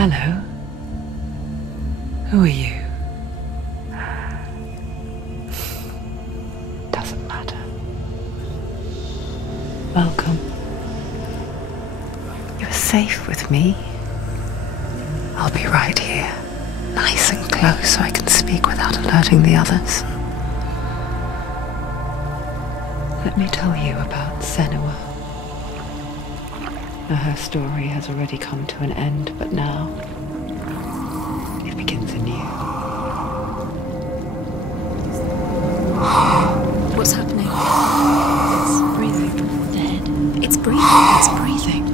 Hello. Who are you? Doesn't matter. Welcome. You're safe with me. I'll be right here, nice and close so I can speak without alerting the others. Let me tell you about Senua. Now, her story has already come to an end, but now it begins anew. What's happening? It's breathing. Dead. It's breathing. It's breathing.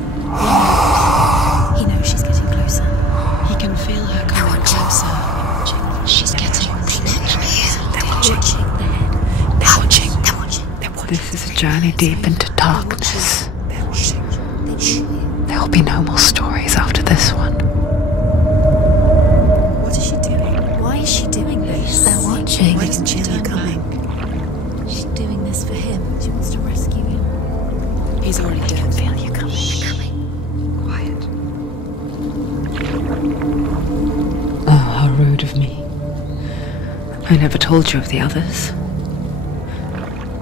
He knows she's getting closer. He can feel her coming closer. She's getting. They're watching. They're watching. They're watching. This is a journey deep into darkness. There will be no more stories after this one. What is she doing? Why is she doing this? They're watching. They can feel you coming. She's doing this for him. She wants to rescue him. He's already dead. They can feel you coming. Quiet. Oh, how rude of me. I never told you of the others.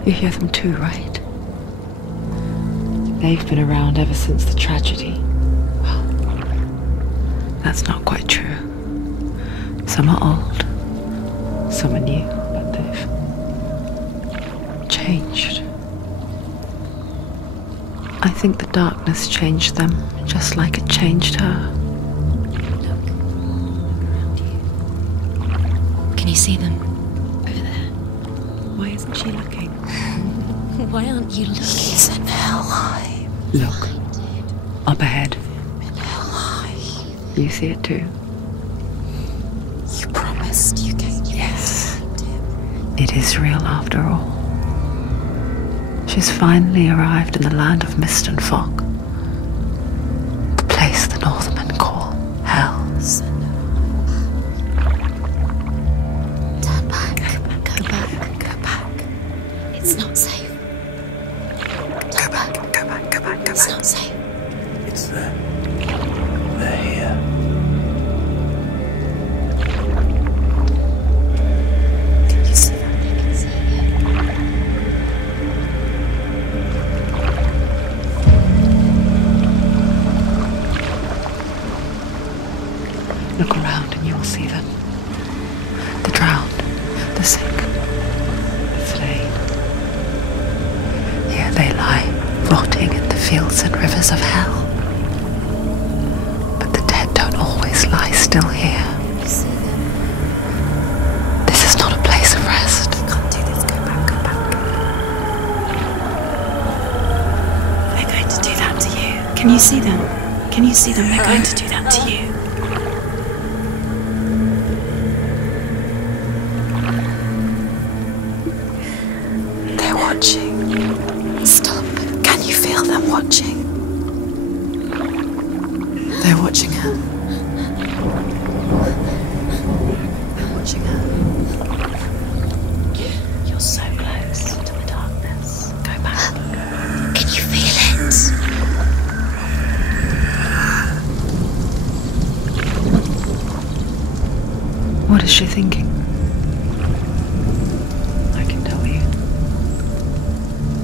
You hear them too, right? They've been around ever since the tragedy. Well, that's not quite true. Some are old, some are new, but they've changed. I think the darkness changed them, just like it changed her. Look. Around you. Can you see them? Over there. Why isn't she looking? Why aren't you looking? He's in hell. Look, up ahead. In hell. You see it too? You promised you gave you. Yes. It is real after all. She's finally arrived in the land of mist and fog. The place the Northmen call Hell. Turn back. Go back. Go back. It's not safe. Go back. Go back. Go back. Go It's back. not safe. It's there. They're here. Can you see that? They can see you. Look around and you will see them. The drowned, the sick, the slain. Here they lie, rotting in the fields and rivers of hell. But the dead don't always lie still here. You see them. This is not a place of rest. You can't do this. Go back. Go back. They're going to do that to you. Can you see them? Can you see them? They're going to do that to you. They're watching. Stop. Can you feel them watching? They're watching her. They're watching her. You're so close to the darkness. Go back. Can you feel it? What is she thinking? I can tell you.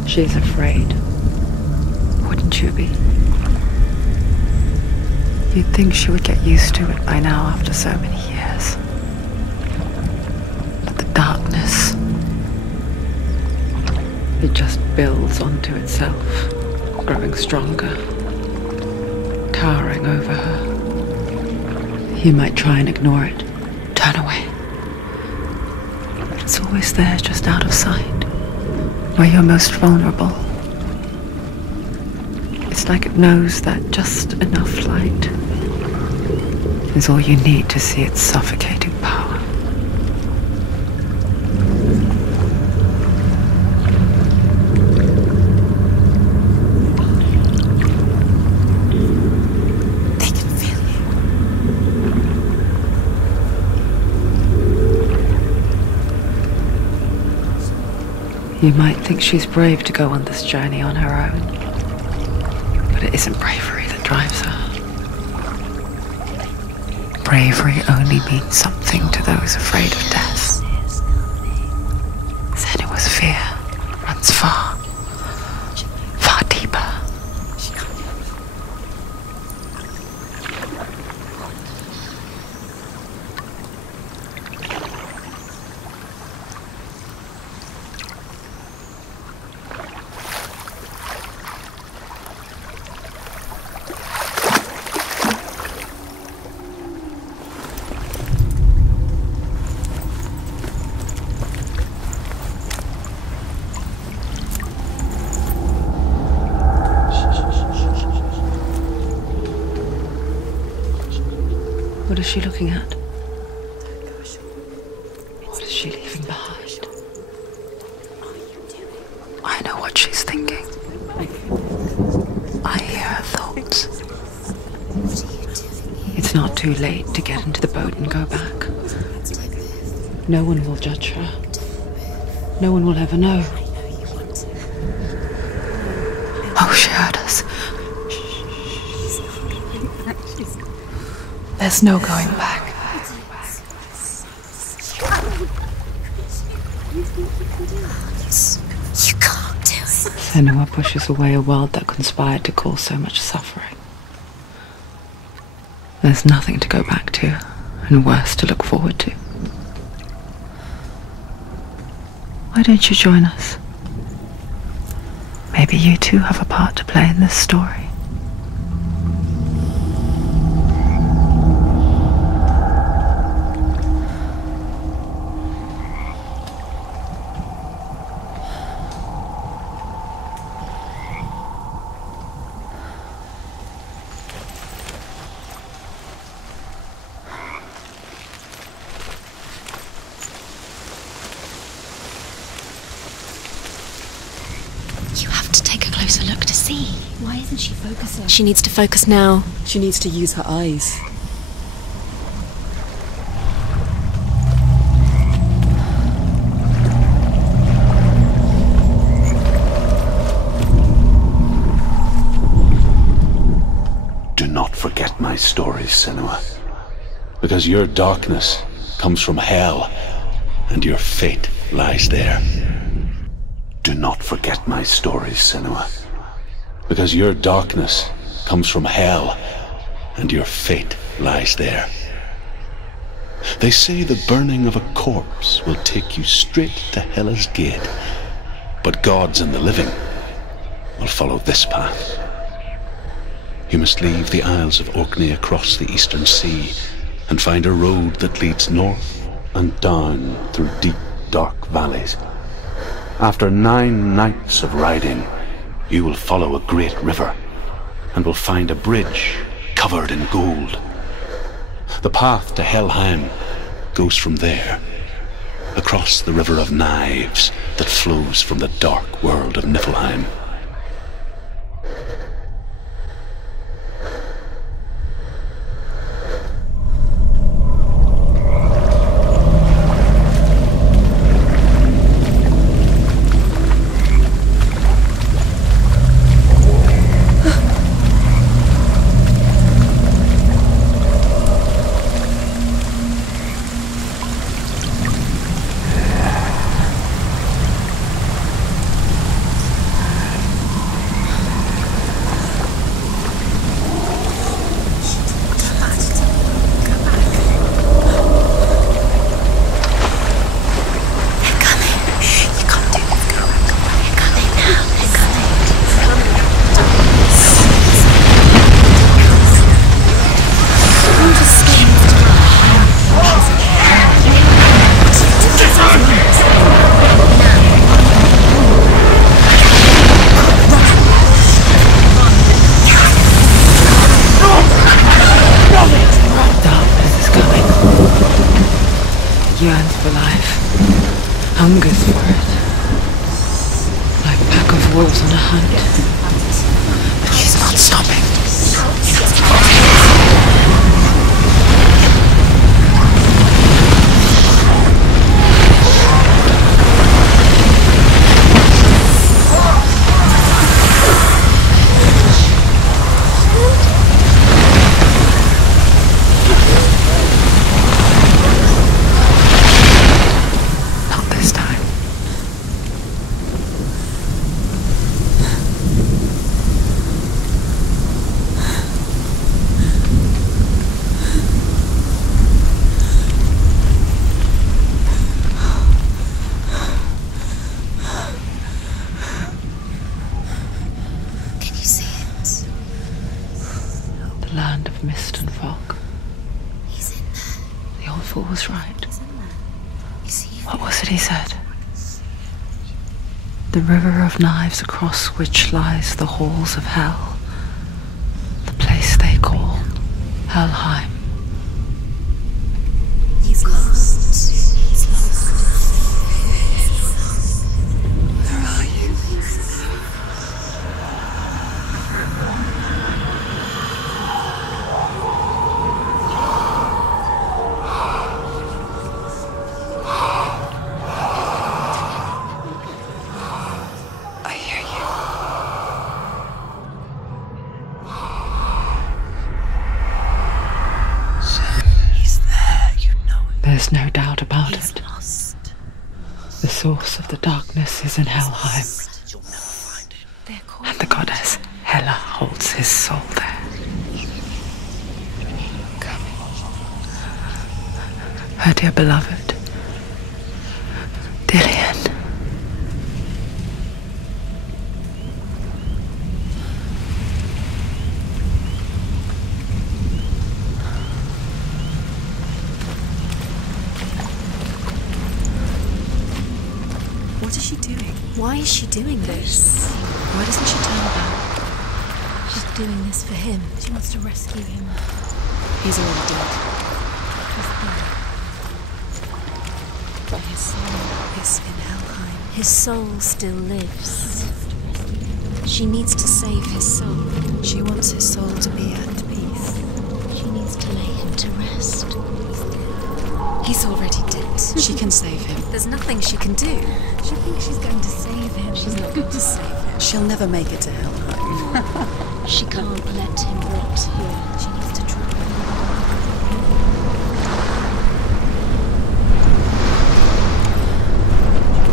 She's afraid. Wouldn't you be? You'd think she would get used to it by now after so many years. But the darkness, it just builds onto itself, growing stronger, towering over her. You might try and ignore it, turn away. But it's always there, just out of sight, where you're most vulnerable. It's like it knows that just enough light is all you need to see its suffocating power. They can feel you. You might think she's brave to go on this journey on her own, but it isn't bravery that drives her. bravery only means something to those afraid of death. Senua's fear runs far, far deeper. What is she looking at? What is she leaving behind? I know what she's thinking. I hear her thoughts. It's not too late to get into the boat and go back. No one will judge her. No one will ever know. Oh, she heard us. There's no going back. You can't do it. Senua pushes away a world that conspired to cause so much suffering. There's nothing to go back to, and worse to look forward to. Why don't you join us? Maybe you too have a part to play in this story. You have to take a closer look to see. Why isn't she focusing? She needs to focus now. She needs to use her eyes. Do not forget my stories, Senua. Because your darkness comes from hell, and your fate lies there. Do not forget my stories, Senua. Because your darkness comes from hell, and your fate lies there. They say the burning of a corpse will take you straight to Hela's gate, but gods and the living will follow this path. You must leave the Isles of Orkney across the eastern sea and find a road that leads north and down through deep, dark valleys. After 9 nights of riding, you will follow a great river and will find a bridge covered in gold. The path to Helheim goes from there, across the river of knives that flows from the dark world of Niflheim. Yearns for life, hungers for it, like a pack of wolves on a hunt. But she's not stopping. old fool was right. What was it he said? The river of knives across which lies the halls of hell. The place they call Helheim. He's lost. He's lost. Where are you? I hear you. He's there, you know it. There's no doubt about He's it. lost. The source of the darkness is in Helheim, You'll never find him. They're called. and the goddess Hela holds his soul there. Her dear beloved, Dillian. What is she doing? Why is she doing this? Why doesn't she turn back? She's doing this for him. She wants to rescue him. He's already dead. He's there. But his soul is in Helheim. His soul still lives. She needs to save his soul. She wants his soul to be at peace. She needs to lay him to rest. He's already dead. She can save him. There's nothing she can do. She thinks she's going to save him. She's not going to save him. She'll never make it to Helheim. She can't let him rot here. She needs to try.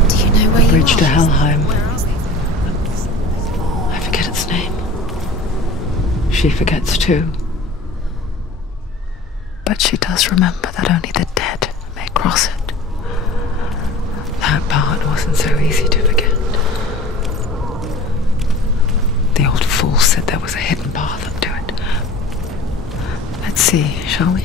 Do you know where you are? Bridge to Helheim. Where are we? I forget its name. She forgets too. But she does remember that only the dead may cross it. That part wasn't so easy to forget. The old fool said there was a hidden path up to it. Let's see, shall we?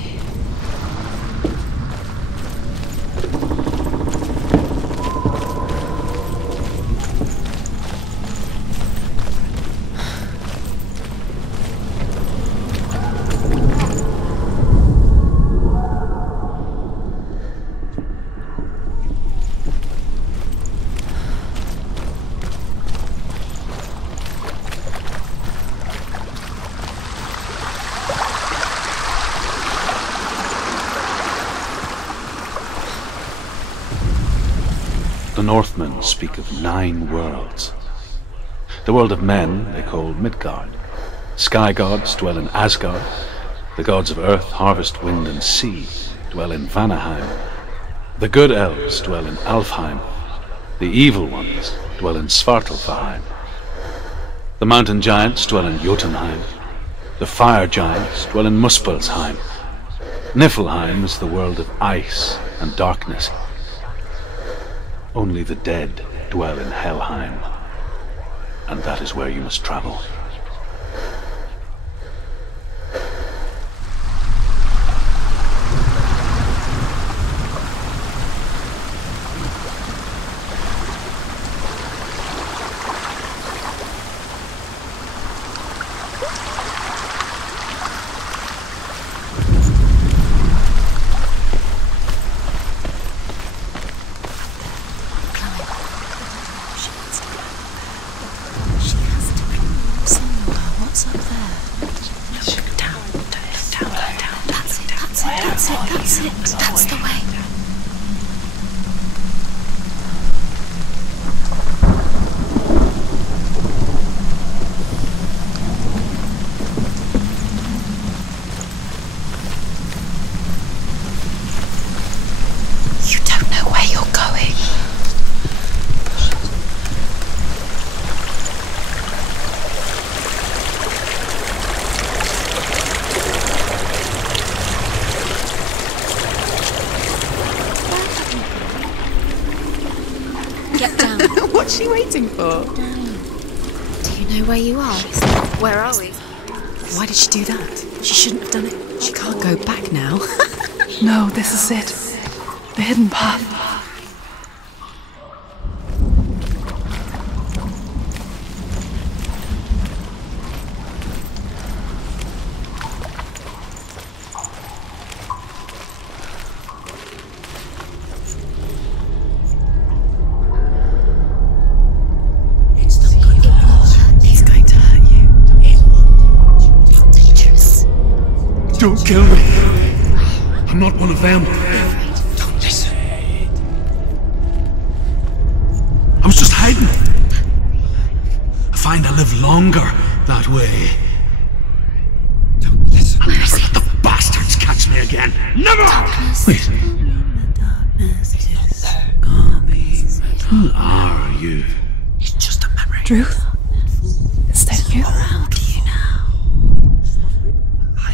The Northmen speak of 9 worlds. The world of men they call Midgard. Sky gods dwell in Asgard. The gods of earth, harvest, wind and sea dwell in Vanaheim. The good elves dwell in Alfheim. The evil ones dwell in Svartalfheim. The mountain giants dwell in Jotunheim. The fire giants dwell in Muspelheim. Niflheim is the world of ice and darkness. Only the dead dwell in Helheim, and that is where you must travel. She has to be somewhere. What's up there? Down. That's it. That's the way. You don't know where you're going. Get down. What's she waiting for? Do you know where you are? Where are we? Why did she do that? She shouldn't have done it. She can't go back now. No, this is it. The hidden path. He's going to hurt you. Dangerous. Don't kill me. I'm not one of them. Don't listen. I was just hiding. I find I live longer that way. Don't listen. I'll never let the bastards catch me again. Never! Wait. Who are you? It's just a memory. Druth? Is that you? Around you now.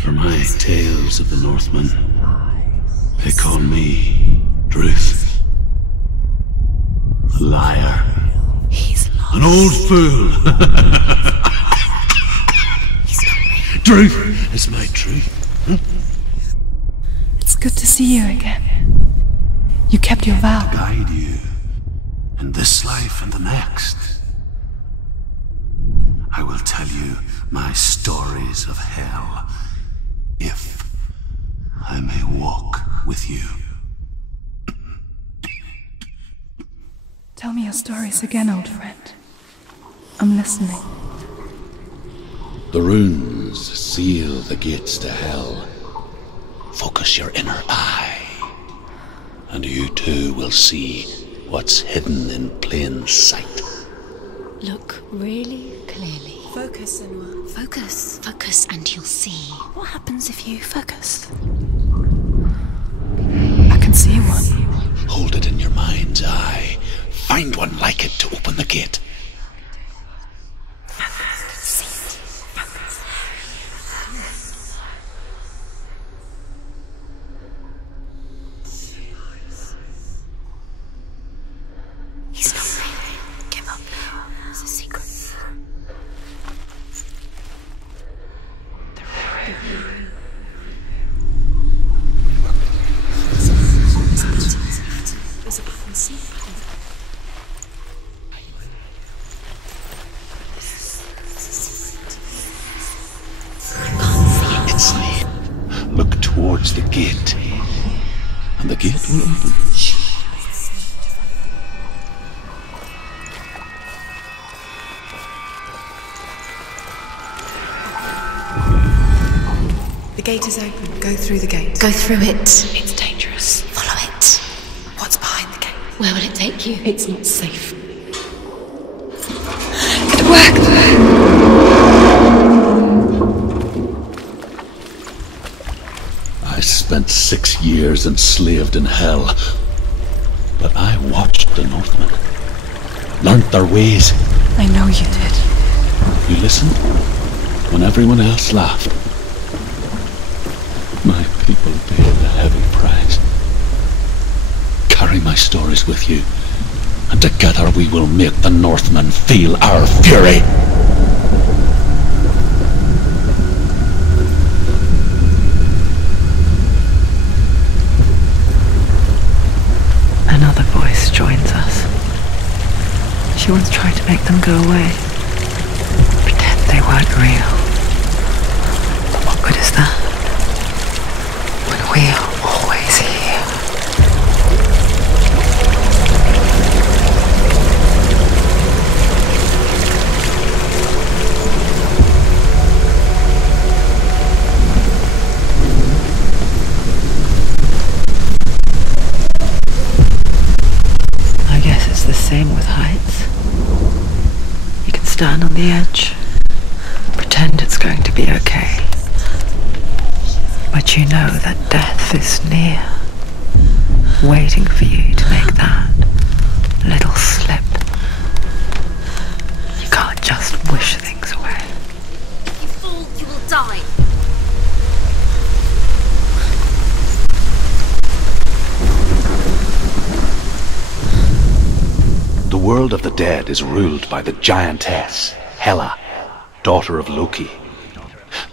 For my tales of the Northmen, they call me Druth. A liar. He's lost. An old fool. Druth is my truth. It's good to see you again. You kept your vow. Guide you in this life and the next. I will tell you my stories of hell, if I may walk with you. Tell me your stories again, old friend. I'm listening. The runes seal the gates to hell. Focus your inner eye, and you too will see what's hidden in plain sight. Look really clearly. Focus, Senua. Focus. Focus and you'll see. What happens if you focus? I can see one. Hold it in your mind's eye. Find one like it to open the gate. He's not real. Give up now. It's a secret. There's a button. See the button. It's near. Look towards the gate, and the gate will open. The gate is open. Go through the gate. Go through it. It's dangerous. Follow it. What's behind the gate? Where will it take you? It's not safe. It worked! I spent 6 years enslaved in hell, but I watched the Northmen, learnt their ways. I know you did. You listened when everyone else laughed. My people paid the heavy price. Carry my stories with you, and together we will make the Northmen feel our fury. Another voice joins us. She once tried to make them go away. Pretend they weren't real. But what good is that? When we are always here. I guess it's the same with heights. You can stand on the edge, pretend it's going to be okay. But you know that death is near, waiting for you to make that little slip. You can't just wish things away. If you fall, you will die. The world of the dead is ruled by the giantess, Hela, daughter of Loki.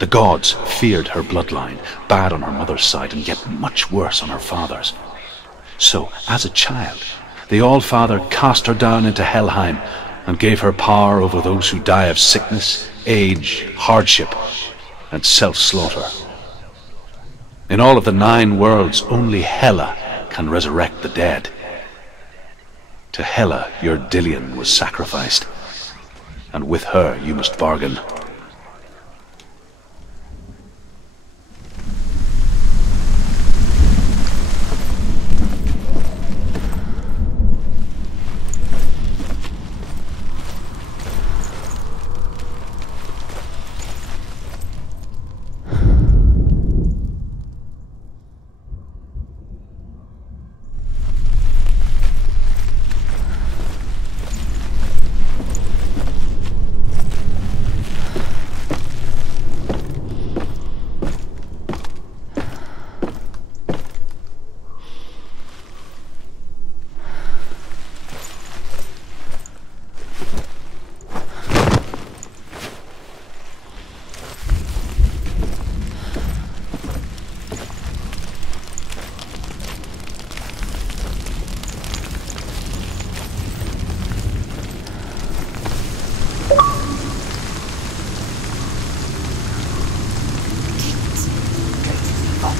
The gods feared her bloodline, bad on her mother's side and yet much worse on her father's. So, as a child, the All-Father cast her down into Helheim and gave her power over those who die of sickness, age, hardship, and self-slaughter. In all of the 9 worlds, only Hela can resurrect the dead. To Hela, your Dillion was sacrificed, and with her you must bargain.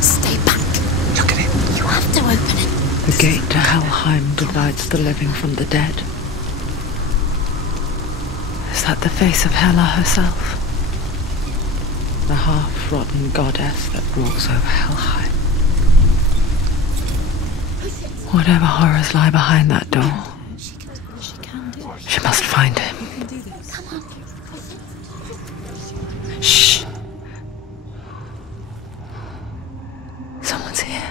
Stay back. Look at it. You have to open it. The gate to Helheim divides the living from the dead. Is that the face of Hela herself? The half-rotten goddess that walks over Helheim. Whatever horrors lie behind that door, she must find him. Shh. Someone's here.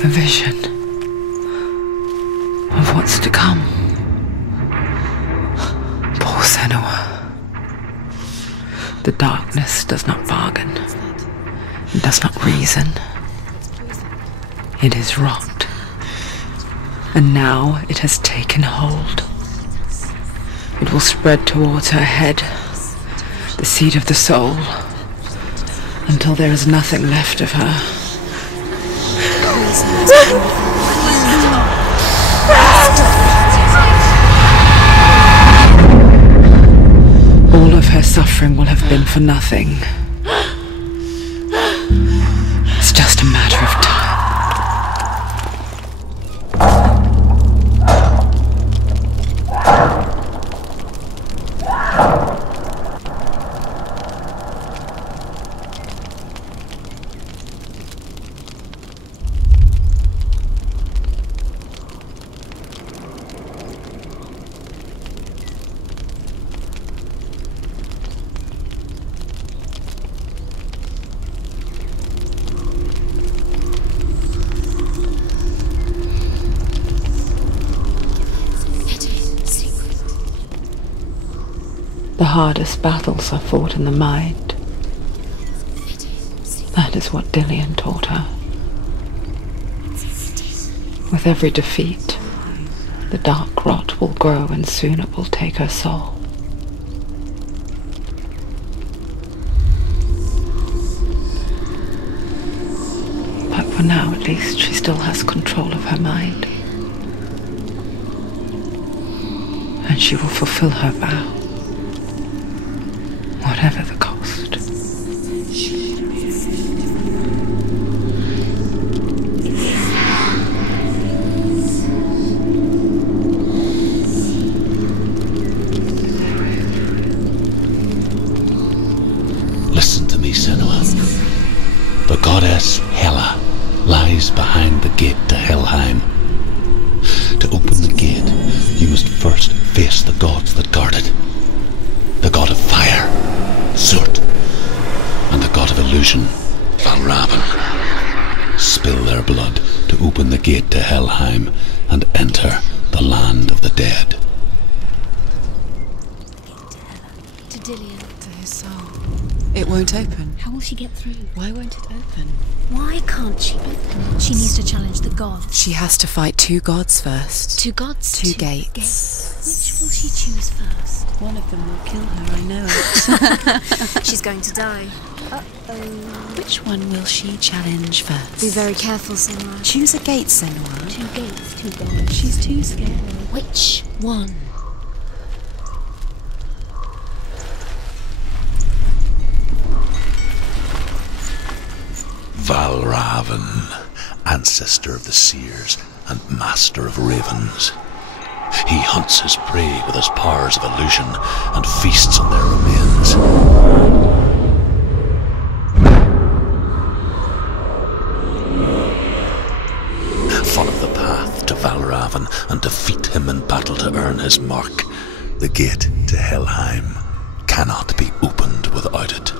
A vision of what's to come. Poor Senua. The darkness does not bargain. It does not reason. It is rot. And now it has taken hold. It will spread towards her head, the seat of the soul, until there is nothing left of her. All of her suffering will have been for nothing. It's just a matter of time. The hardest battles are fought in the mind. That is what Dillian taught her. With every defeat, the dark rot will grow and soon it will take her soul. But for now, at least, she still has control of her mind. And she will fulfill her vow. Whatever the cost. Listen to me, Senua. The goddess Hela lies behind the gate to Helheim. To open the gate, you must first face the gods that guard it. The god of fire, Zurt, and the god of illusion, Valravan. Spill their blood to open the gate to Helheim and enter the land of the dead. To Dillian. To his soul. It won't open. How will she get through? Why won't it open? Why can't she open it? She needs to challenge the gods. She has to fight two gods first. Two gods? Two gates. Which will she choose first? One of them will kill her, I know it. She's going to die. Which one will she challenge first? Be very careful, Senua. Choose a gate, Senua. Two gates, two gods. She's too scared. Which one? Valravan, ancestor of the seers and master of ravens. He hunts his prey with his powers of illusion and feasts on their remains. Follow the path to Valravan and defeat him in battle to earn his mark. The gate to Helheim cannot be opened without it.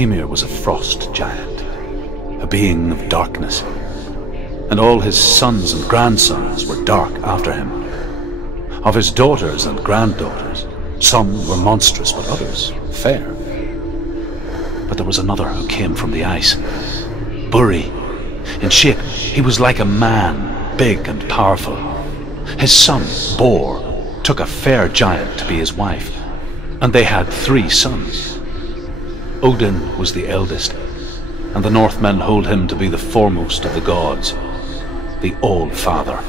Ymir was a frost giant, a being of darkness, and all his sons and grandsons were dark after him. Of his daughters and granddaughters, some were monstrous, but others fair. But there was another who came from the ice, Buri. In shape, he was like a man, big and powerful. His son, Bor, took a fair giant to be his wife, and they had 3 sons. Odin was the eldest, and the Northmen hold him to be the foremost of the gods, the All-Father.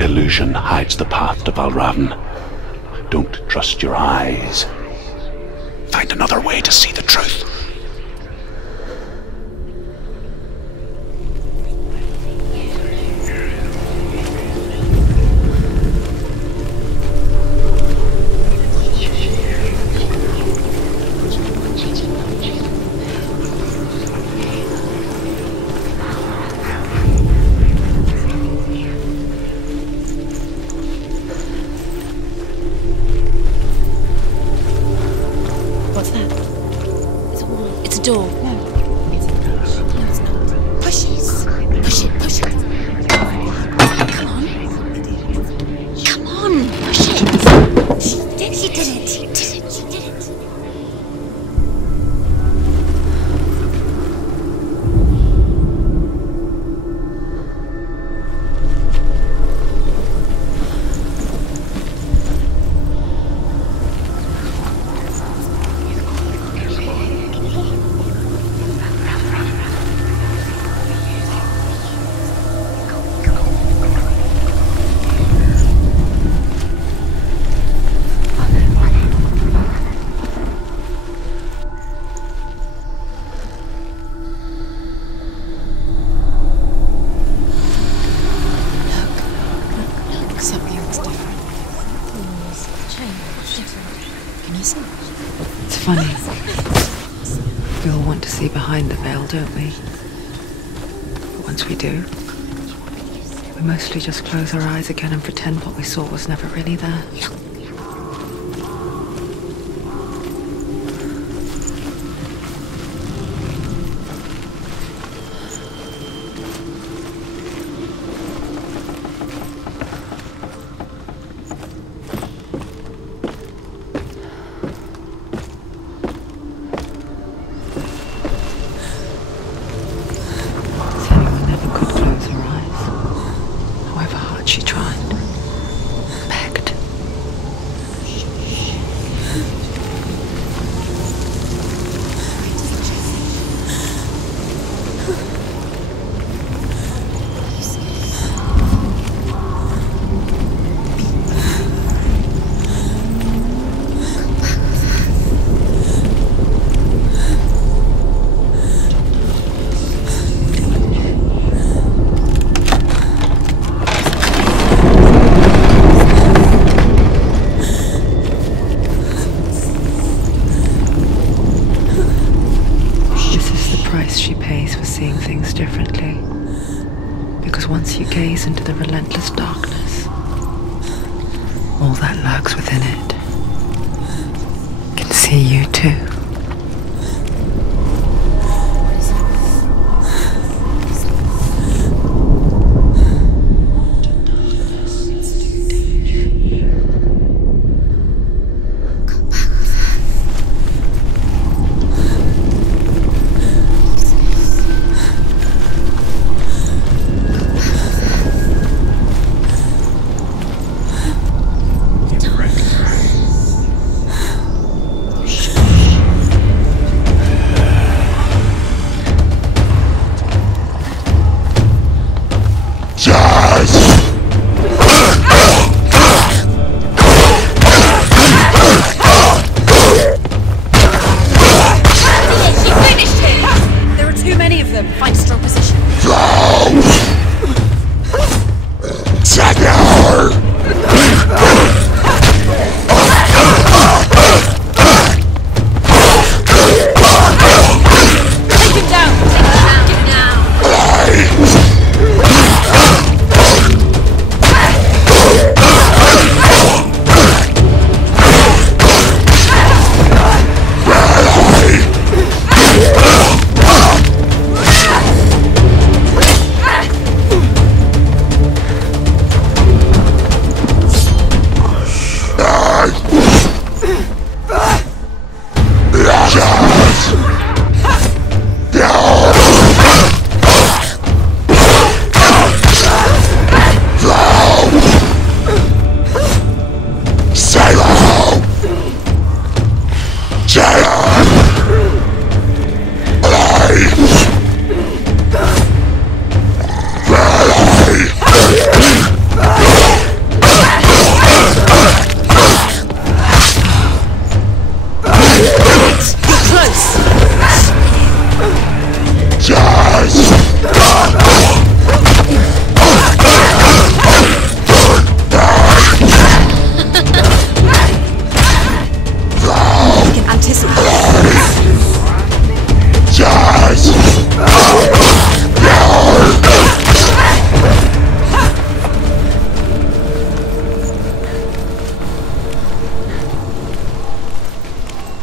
Illusion hides the path to Valravn. Don't trust your eyes. Find another way to see the truth. What's that? It's a wall. It's a door. No. It's a push. No, it's not. Push it. Push it. Push it. Come on. Come on. Push it. He did it. He did it. He did it. He did it. It's funny. We all want to see behind the veil, don't we? But once we do, we mostly just close our eyes again and pretend what we saw was never really there. She tried, begged. She pays for seeing things differently. Because once you gaze into the relentless darkness, all that lurks within it can see you too.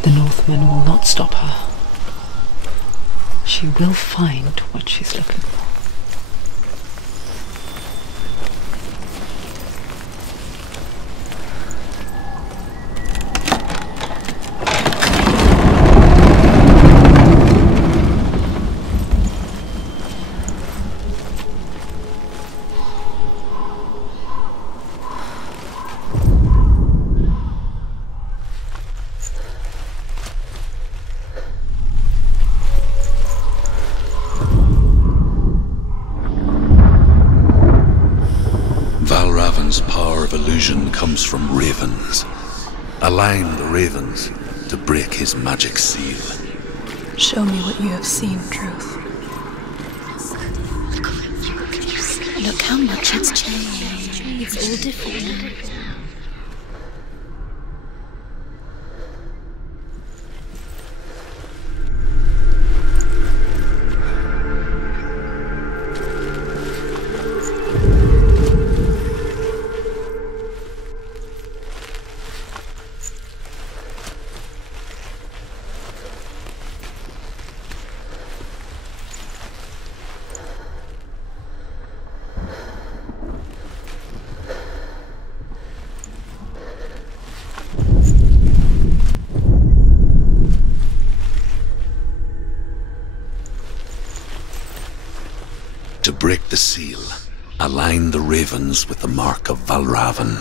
The Northman will not stop her. She will find what she's looking for. Power of illusion comes from ravens. Align the ravens to break his magic seal. Show me what you have seen, Truth. Look how much it's changed. It's all different now. To break the seal, align the ravens with the mark of Valravan.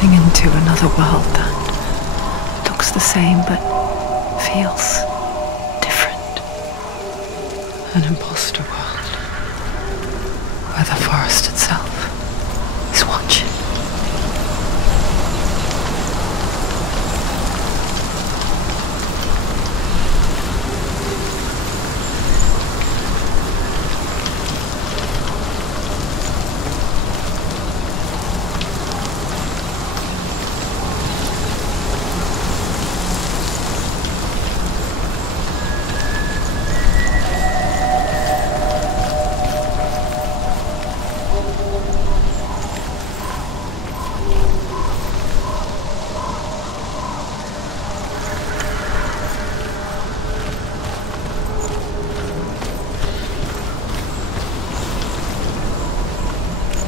crossing into another world that looks the same but feels different. An imposter world where the forest itself is watching.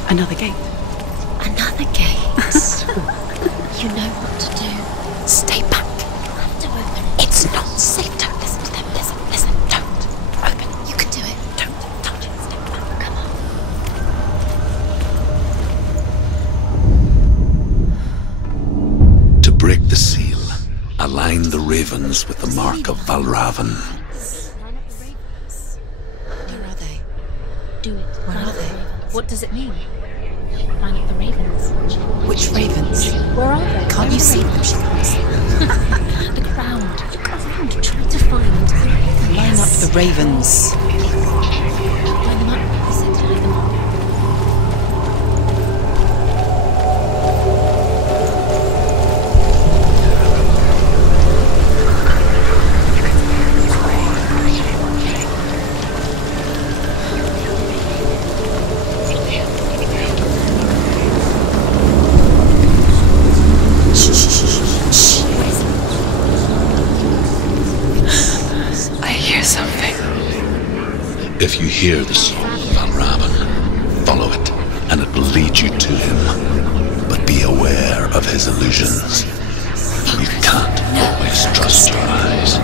Another gate. Another gate. You know what to do. Stay back. You have to open it. It's not safe. Don't listen to them. Listen. Don't. Open it. You can do it. Don't touch it. Step back. Come on. To break the seal, align the ravens with the mark of Valravan. Where are they? Do it. Where are they? What does it mean? Line up the ravens. Which ravens? Where are they? Can't you see them? She can't see them. The ground. Look around. Try to find the ravens. Line up the ravens. Line them up. I said to line them up. If you hear the song of Valravan, follow it, and it will lead you to him. But be aware of his illusions. You can't always trust your eyes.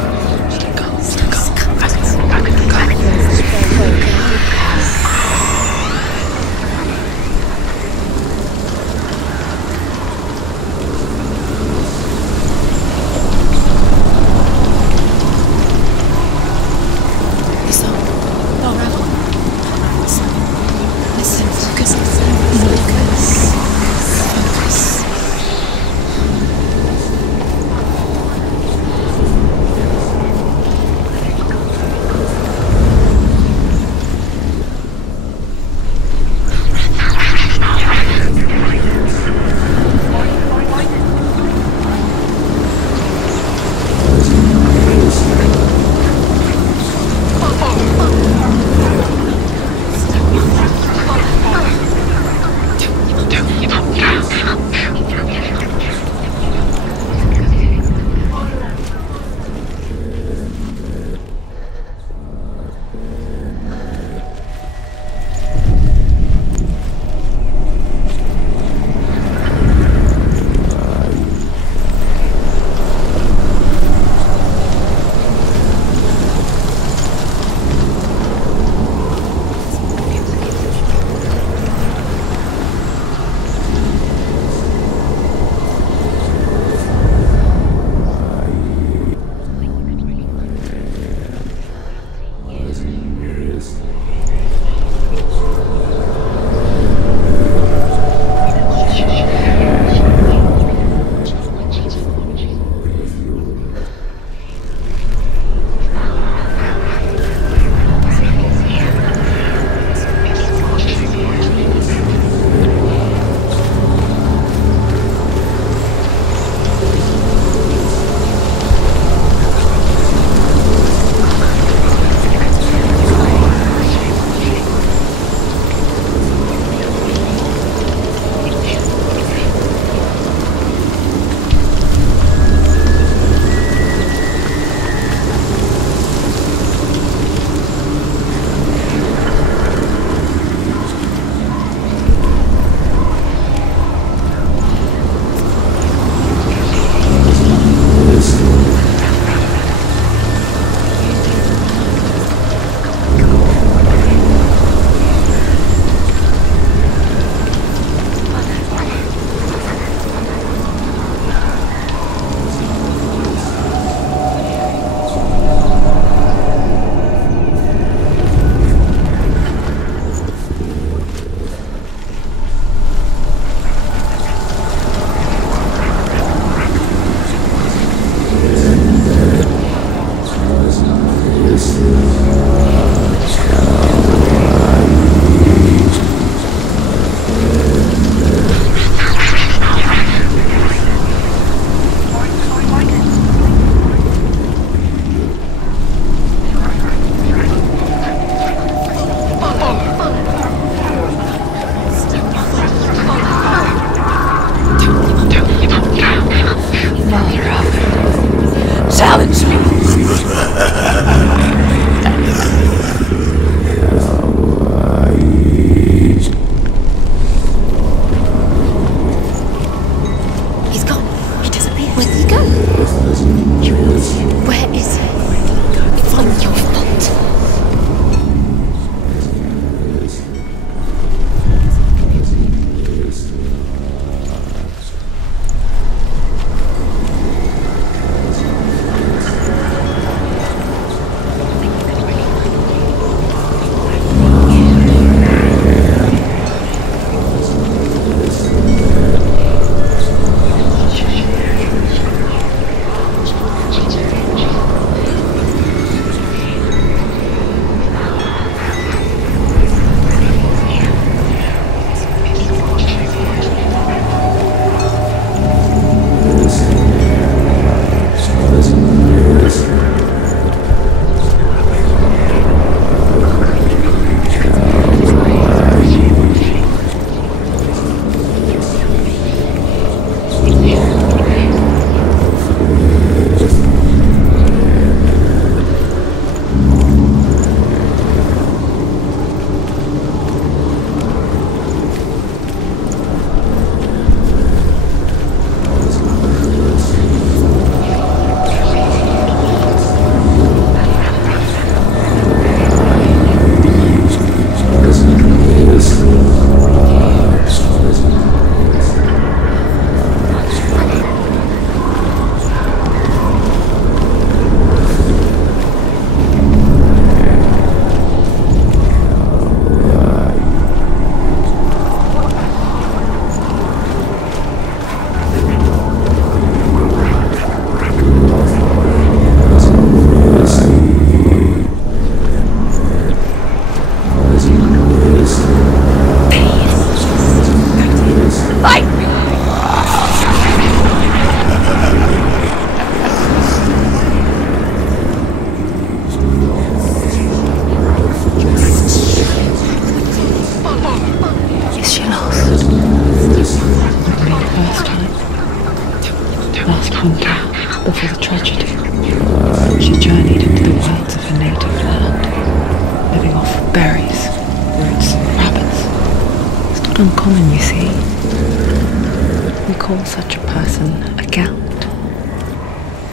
hunter before the tragedy. She journeyed into the wilds of her native land, living off berries, roots, and rabbits. It's not uncommon, you see. We call such a person a Gelt.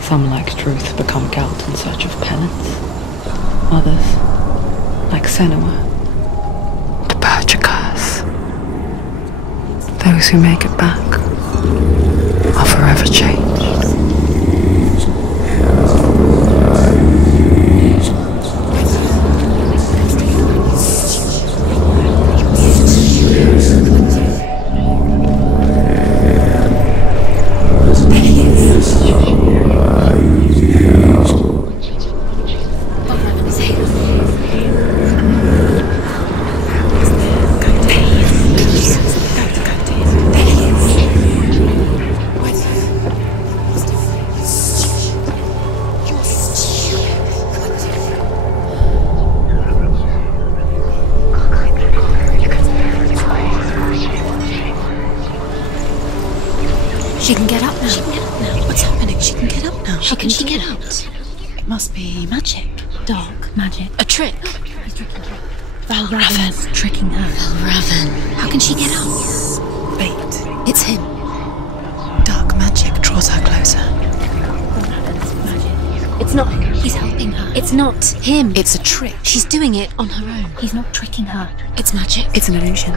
Some, like truth, become Gelt in search of penance. Others, like Senua, to purge a curse. Those who make it back are forever changed. She can get up now. She can get up now. What's happening? She can get up now. How can she get out? It must be magic. Dark magic. A trick. He's tricking her. Valravan's Tricking her. Valravan. How can she get out? Bait. It's him. Dark magic draws her closer. It's not him. He's helping her. It's not him. It's a trick. She's doing it on her own. He's not tricking her. It's magic. It's an illusion.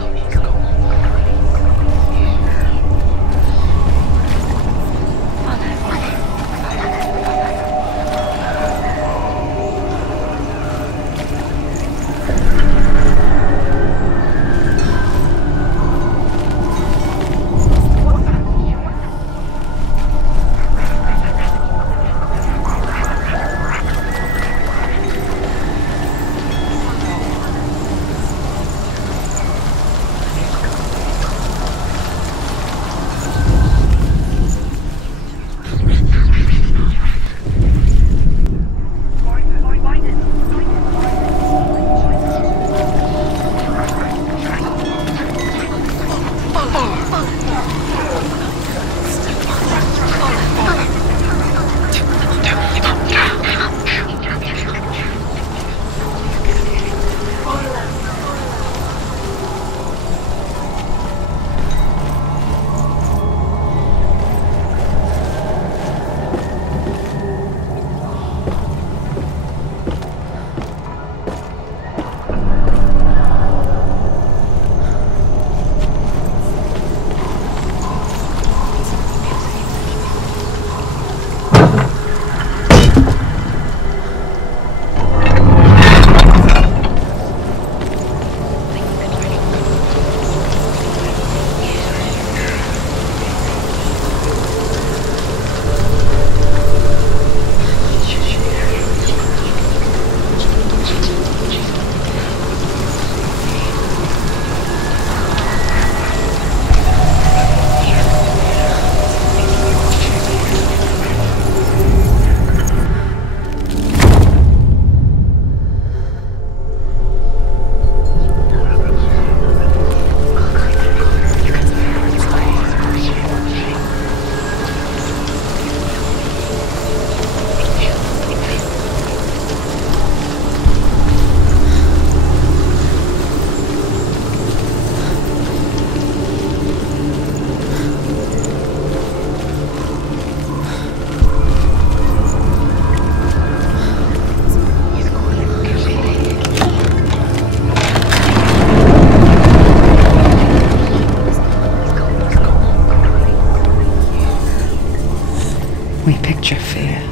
We picture fear,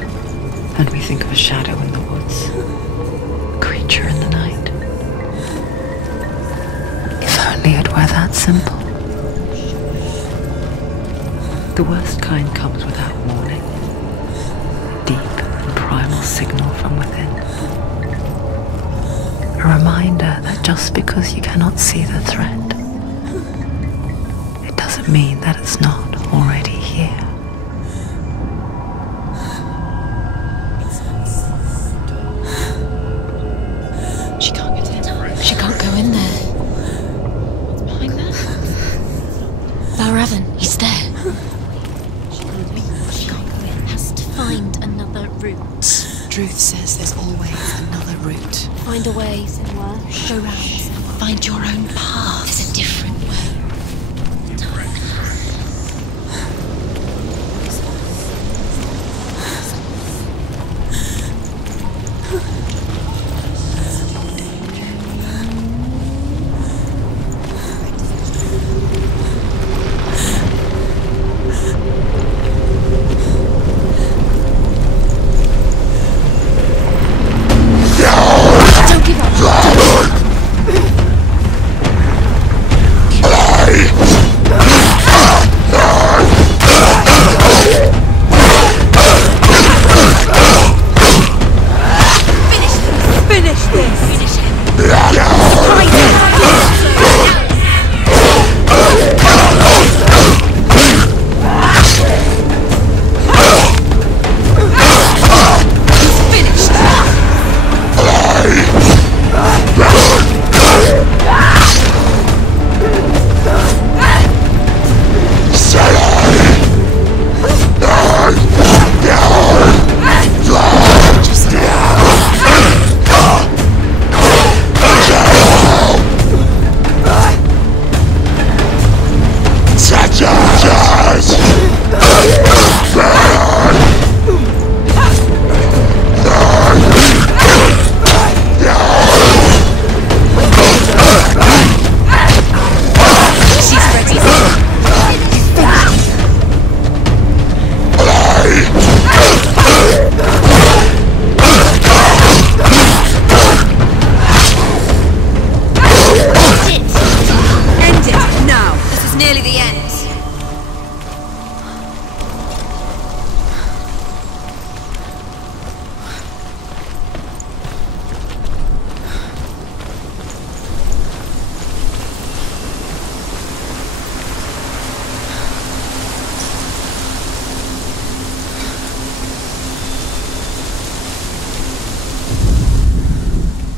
and we think of a shadow in the woods, a creature in the night. If only it were that simple. The worst kind comes without warning, a deep and primal signal from within. A reminder that just because you cannot see the threat, it doesn't mean that it's not already here. She can't get in. She can't go in there. What's behind there? Valravan, he's there. She can't go in. Truth says there's always another route. Find a way, Senua. Go round, Senua. Find your own path. There's a different way.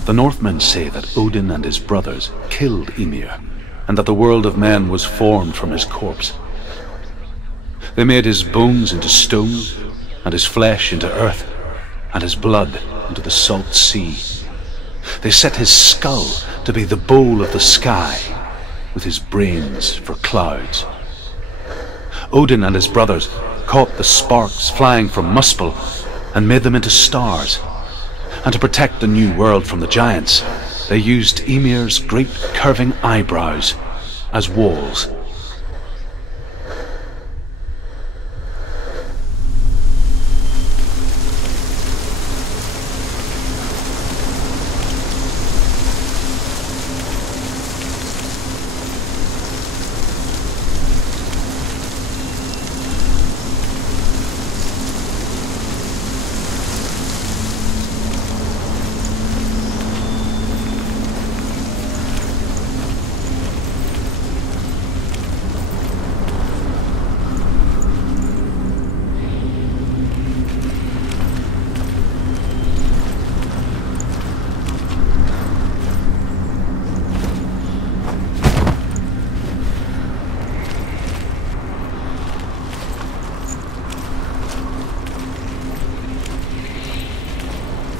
The Northmen say that Odin and his brothers killed Ymir, and that the world of men was formed from his corpse. They made his bones into stone, and his flesh into earth, and his blood into the salt sea. They set his skull to be the bowl of the sky, with his brains for clouds. Odin and his brothers caught the sparks flying from Muspel and made them into stars. And to protect the new world from the giants, they used Ymir's great curving eyebrows as walls.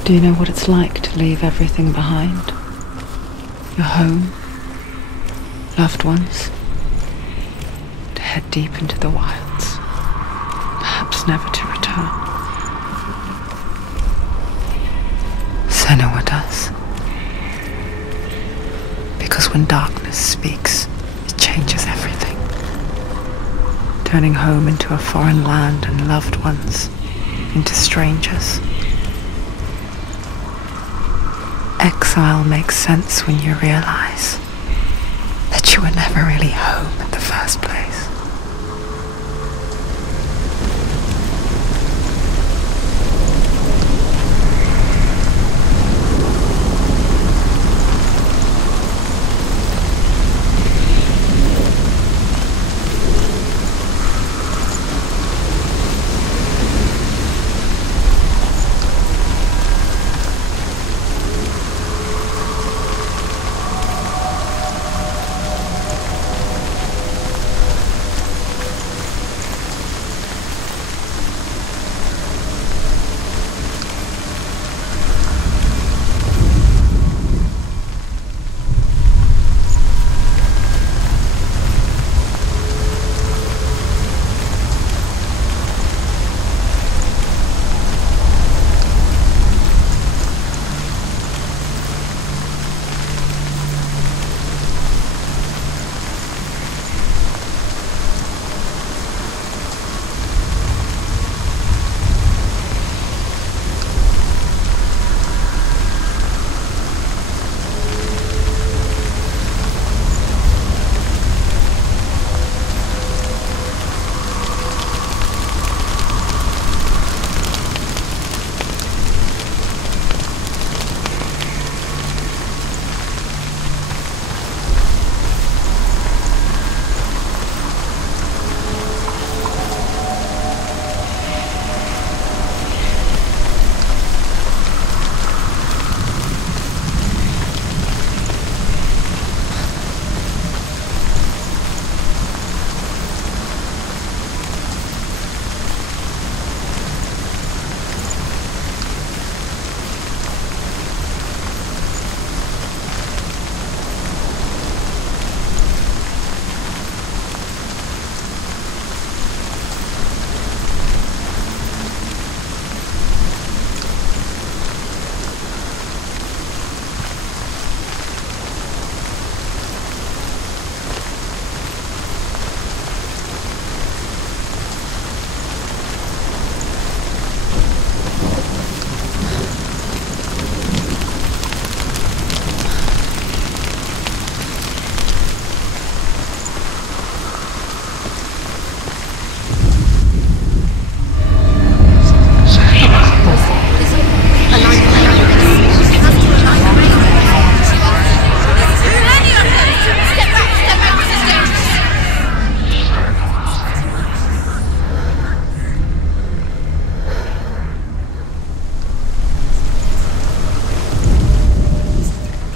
Do you know what it's like to leave everything behind? Your home, loved ones, to head deep into the wilds, perhaps never to return. Senua does. Because when darkness speaks, it changes everything, turning home into a foreign land and loved ones into strangers. Exile makes sense when you realize that you were never really home in the first place.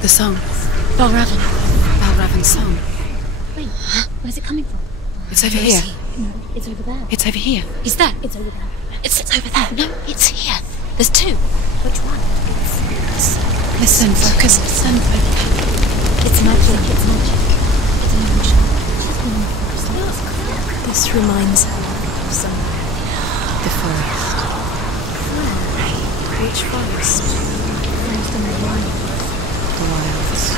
The song. Balravan. Balravan's song. Wait, where's it coming from? It's over Where is here. he? No, it's over there. It's over here. Is that? It's over there. It's over there. No, it's here. There's two. Which one? Listen, focus, listen. It's magic. It's magic. It's magic. This reminds her of somewhere. The forest. Which forest? Forest in the wild. The wilds.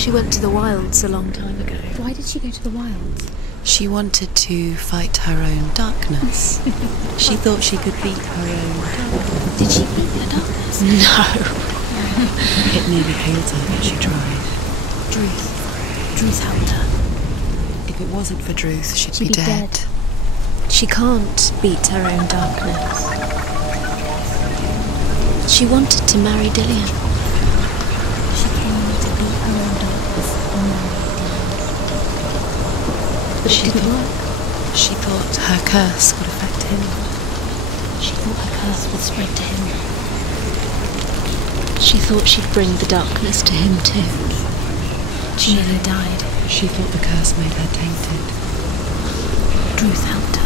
She went to the wilds a long time ago. Why did she go to the wilds? She wanted to fight her own darkness. She thought she could beat her own darkness. Did she beat her darkness? No. It nearly killed her, but she tried. Druth helped her. If it wasn't for Druth, she'd be dead. She can't beat her own darkness. She wanted to marry Dillian. She came to beat her own darkness and marry Dillian. But it didn't work. She thought her curse would affect him. She thought her curse would spread to him. She thought she'd bring the darkness to him too. She nearly died. She thought the curse made her tainted. Druth helped her.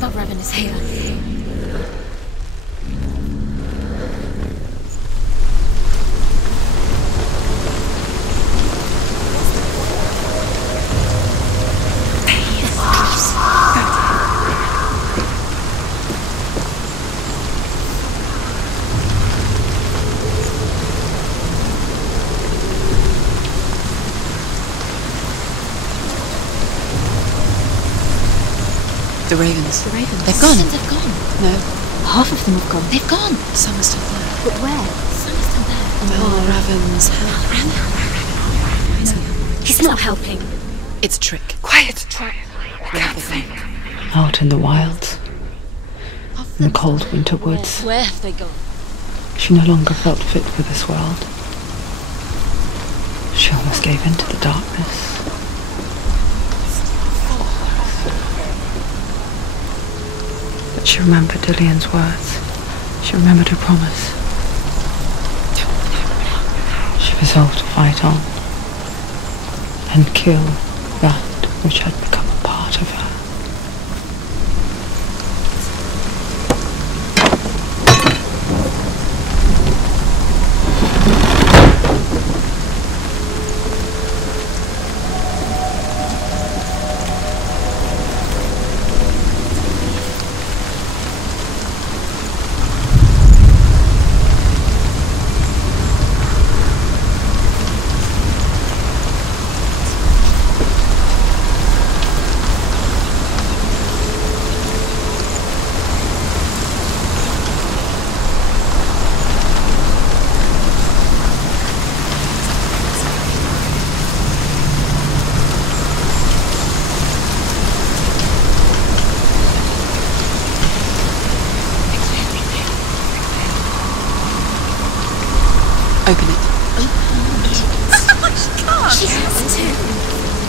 Balravan is here. The ravens. The ravens. They've gone. They've gone. No. Half of them have gone. They've gone. Some are still there. But where? Some are still there. Balravan's He's not helping. It's a trick. Quiet. I can't think. Out in the wilds, in the cold winter woods, Where have they gone? she no longer felt fit for this world. She almost gave in to the darkness. But she remembered Dillian's words. She remembered her promise. She resolved to fight on and kill that which had become a part of her.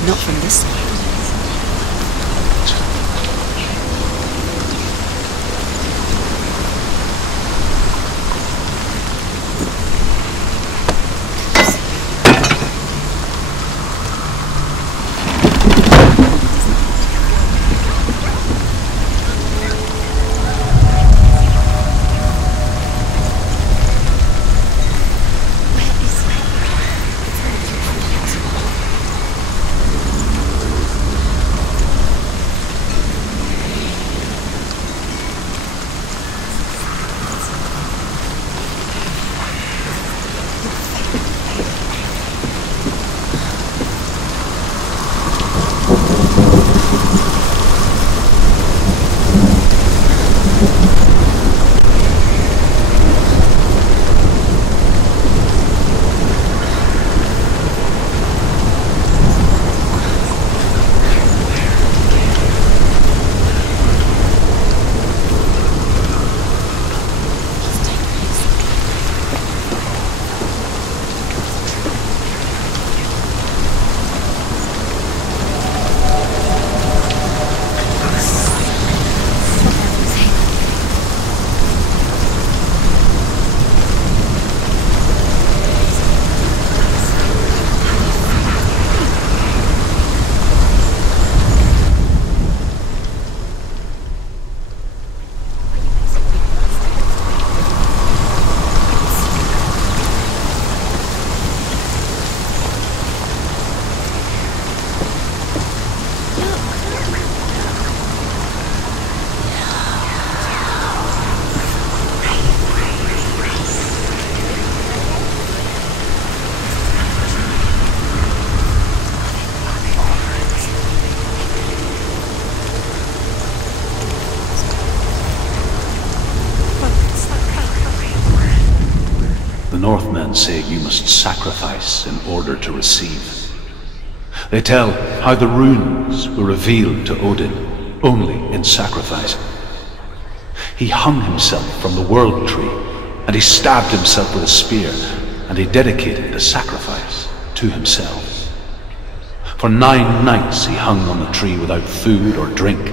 Not from this side. The Northmen say you must sacrifice in order to receive. They tell how the runes were revealed to Odin only in sacrifice. He hung himself from the world tree, and he stabbed himself with a spear, and he dedicated the sacrifice to himself. For 9 nights he hung on the tree without food or drink,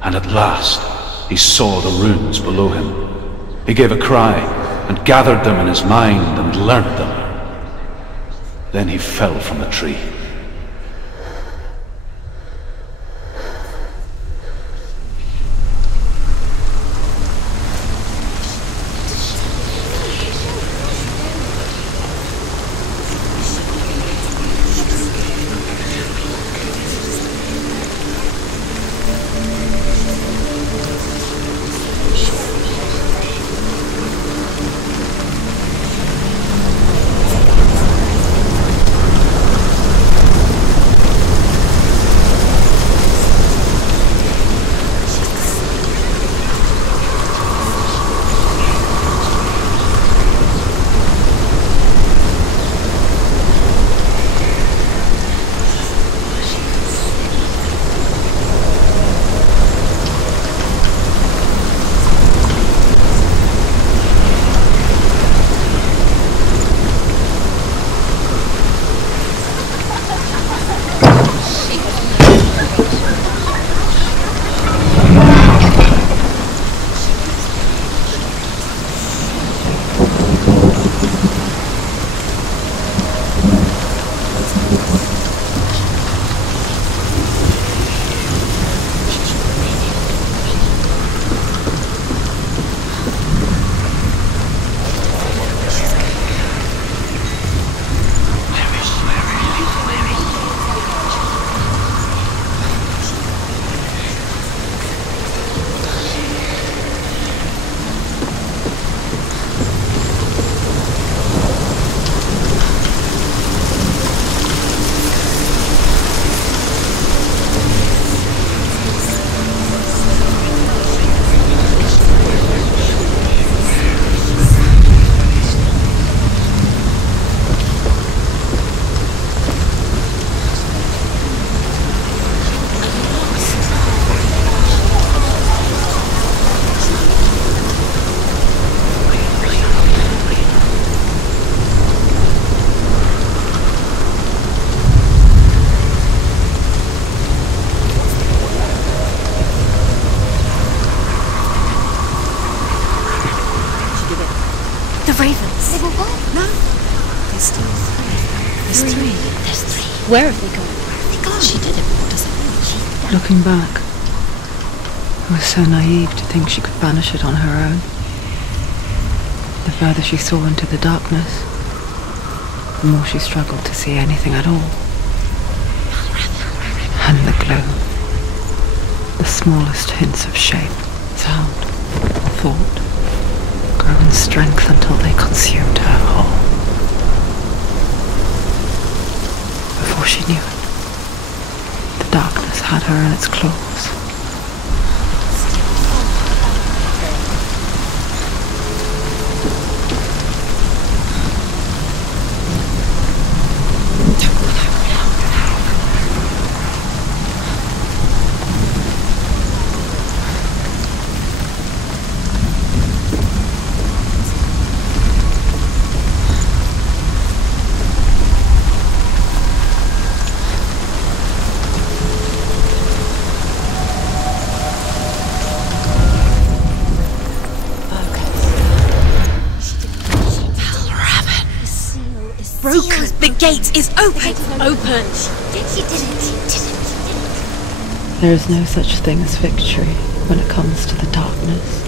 and at last he saw the runes below him. He gave a cry, and gathered them in his mind and learnt them. Then he fell from the tree. Where have they gone? She did it. What does it mean? Looking back, I was so naive to think she could banish it on her own. The further she saw into the darkness, the more she struggled to see anything at all. And the gloom, the smallest hints of shape, sound, or thought, grew in strength until they consumed her whole. Before she knew it, the darkness had her in its claws. Broken. The gate is open. Open. She did it. There is no such thing as victory when it comes to the darkness.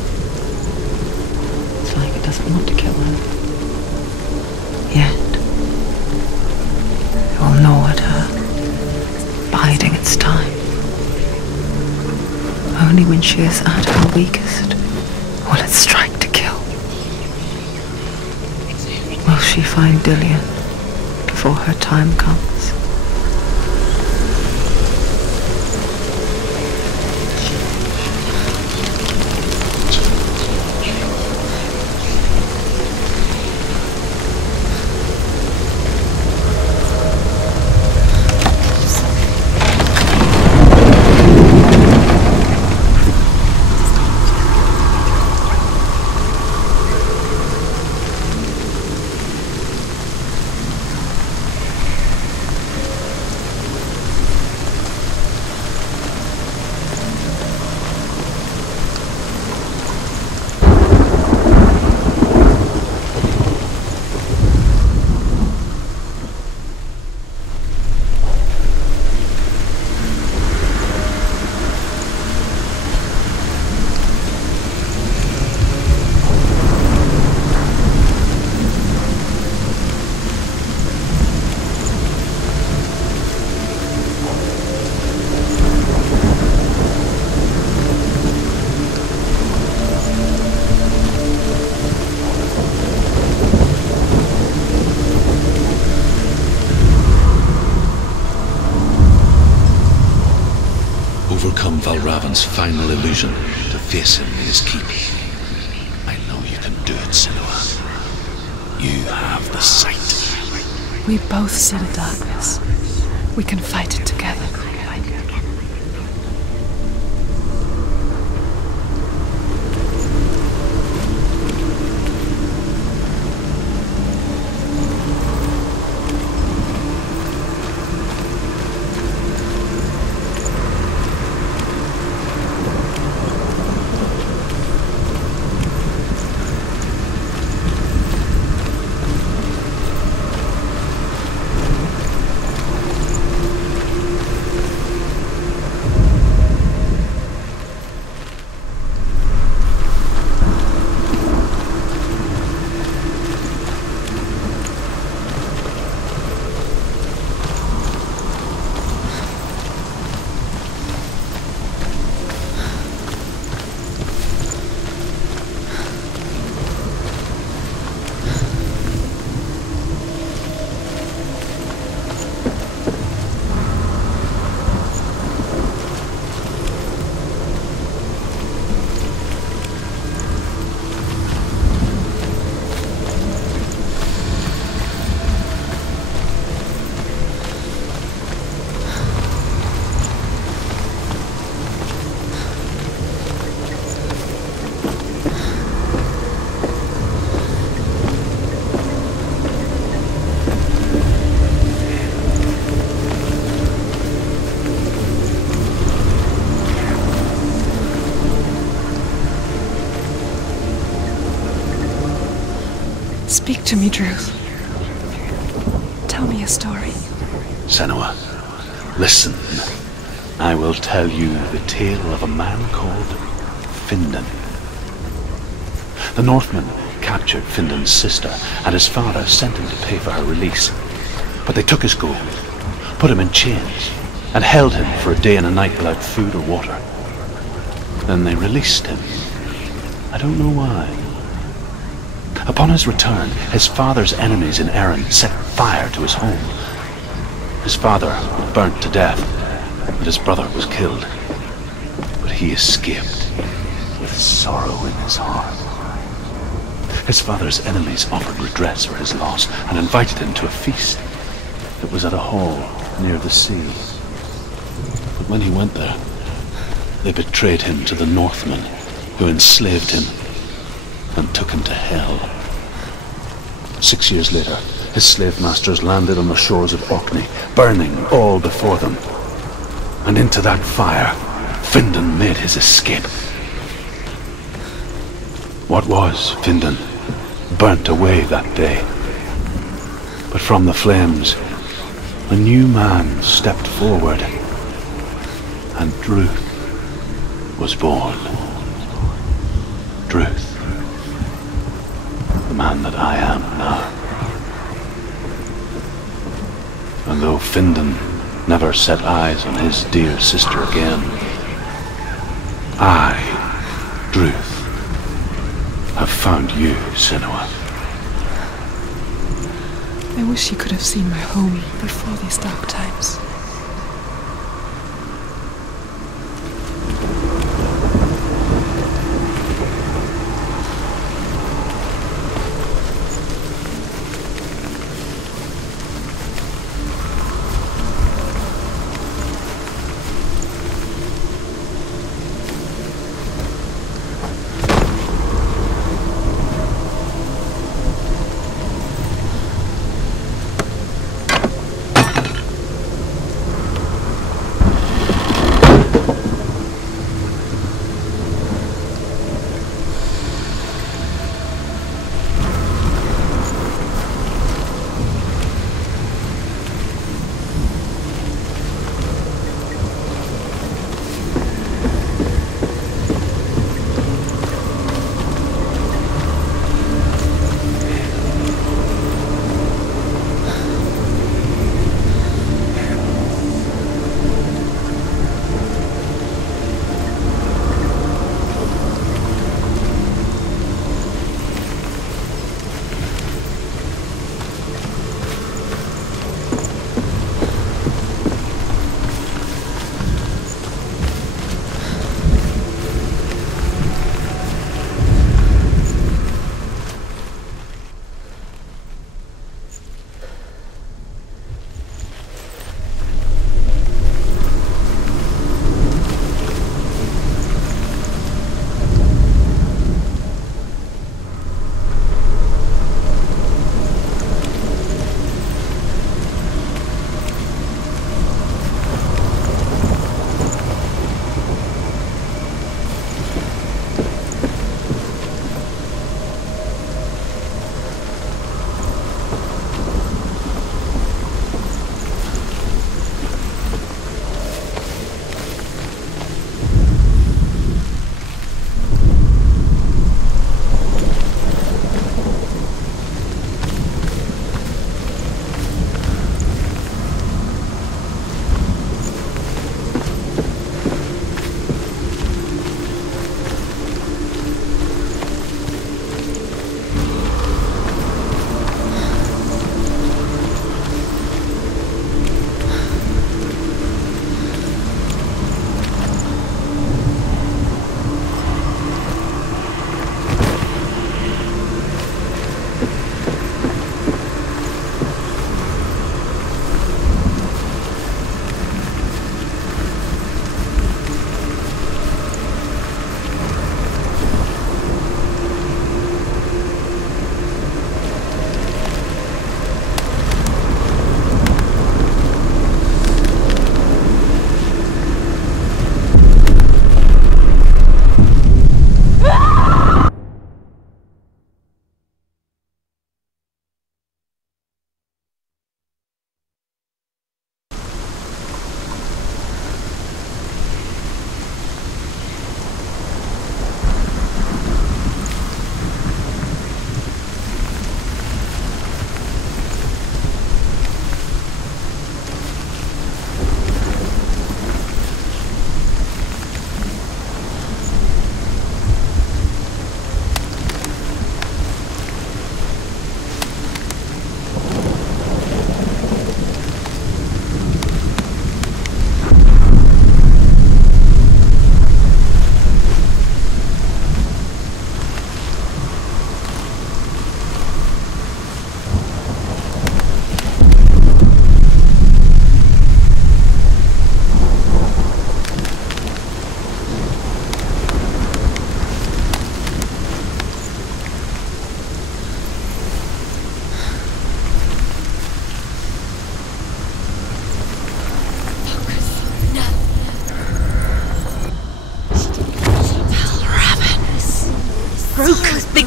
It's like it doesn't want to kill her. Yet, it will gnaw at her, biding its time. Only when she is at her weakest will it strike to kill. Will she find Dillian before her time comes? Overcome Valravan's final illusion to face him in his keep. I know you can do it, Senua. You have the sight. We both see the darkness. We can fight it together. Speak to me, Druth. Tell me a story. Senua. Listen. I will tell you the tale of a man called Findan. The Northmen captured Findan's sister, and his father sent him to pay for her release. But they took his gold, put him in chains, and held him for a day and a night without food or water. Then they released him. I don't know why. Upon his return, his father's enemies in Erin set fire to his home. His father was burnt to death, and his brother was killed. But he escaped with sorrow in his heart. His father's enemies offered redress for his loss and invited him to a feast. It was at a hall near the sea. But when he went there, they betrayed him to the Northmen, who enslaved him and took him to hell. 6 years later, his slave masters landed on the shores of Orkney, burning all before them. And into that fire, Findan made his escape. What was Findan burnt away that day. But from the flames, a new man stepped forward, and Druth was born. Druth, the man that I am now. And though Findan never set eyes on his dear sister again, I, Druth, have found you, Senua. I wish you could have seen my home before these dark times.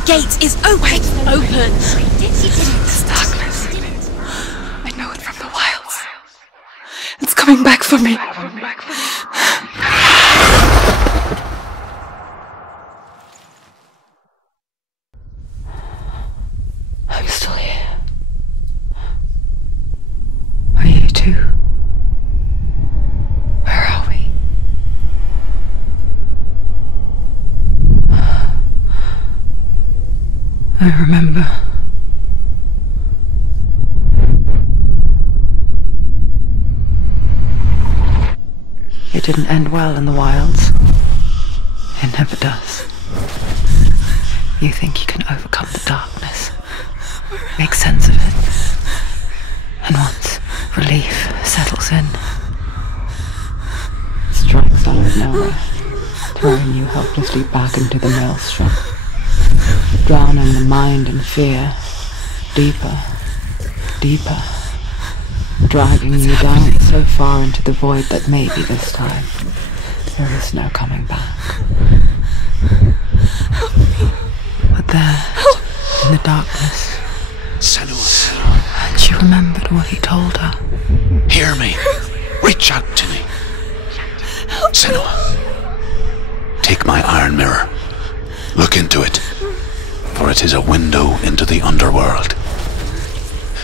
gate is open. Open. This darkness. I know it from the wilds. It's coming back for me. I'm still here. Are you too? Where are we? I remember. It didn't end well in the wilds. It never does. You think you can overcome the darkness, make sense of it, and once relief settles in, it strikes out of nowhere, throwing you helplessly back into the maelstrom, drowning the mind in fear, deeper, deeper, dragging you down so far into the void that maybe this time there is no coming back. But there, in the darkness, Senua, and she remembered what he told her. hear me. Reach out to me. Senua, take my iron mirror. Look into it, for it is a window into the underworld.